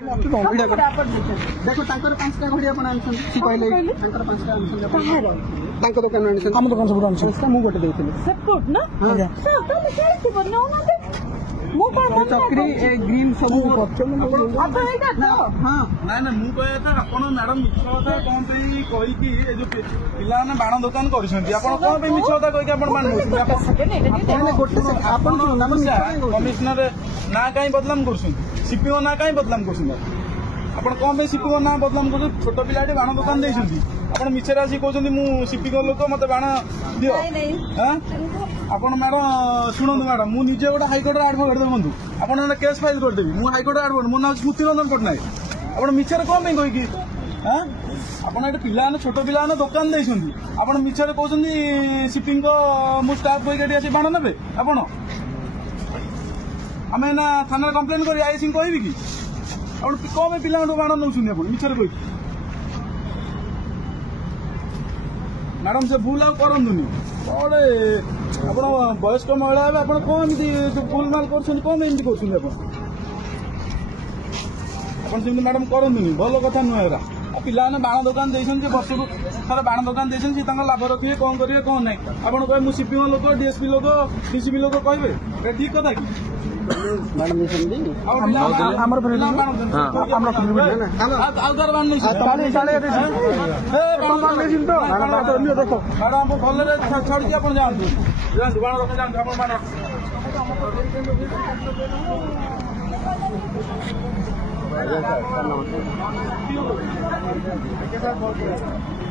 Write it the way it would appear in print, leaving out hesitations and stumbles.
देखो तांकर 5टा घड़ी आपण आनछन सी कहले तांकर 5टा आनछन तांकर दुकान आनछन हम दुकान सब आनछन मु गोटे देथिले सपोर्ट ना सब तो खेलती बनो ना मु का चक्री ए ग्रीन सब अब एटा तो हां ना ना मु कहया था आपण मैडम मिछ कथा कोन पे कहि कि ए जो पिला ने बाण दुकान करछंती आपण कोन पे मिछ कथा कहि कि आपण बाण आपण गोटे आपण नमस्कार कमिश्नर ना काई बदलाम करछंती सीपीओ ना काई बदलाम करछंती आपण कोन पे सीपीओ ना बदलाम कर छोट पिलाटे बाण दुकान देछंती आपण मिछरा आसी कहछंती मु सीपीओ लोक मते बाण दियो हां आपण मैडम शुणु मैडम मु निजे गोटे हाईकोर्ट एडवोकेट देखु आपन केस फाइल करदेवी मु हाईकोर्ट एडवोकेट मो ना स्मृति रंजन पट्टनायक आपण मिछर कौन पे कही हाँ आपड़ पिला छोट पिला दुकान देती आपड़ मिछर कहते सिपिंग मु स्टाफ कहीकि आसी बाण ने आपण आम ना थाना कम्प्लेन कर आईसी कहि कि कौन पे पिला बाण नौ मिछर कही मैडम से भूल आ करनी कौन आप वयस्क महिला आप कौन भूल माल कर कौन एमती कर मैडम करनी भल कथा नुह पिला बाण दुकान देते वर्ष को थोड़ा बाण दुकान देते लाभ रखिए कौन करेंगे कौन ना आप कहे सीपीओ लोक डीएसपी लोक डीसीपी लोक कहे ठीक कथा कि मैडम भल छड़ी आप जातु बाण रख जातु बाण नमस्कार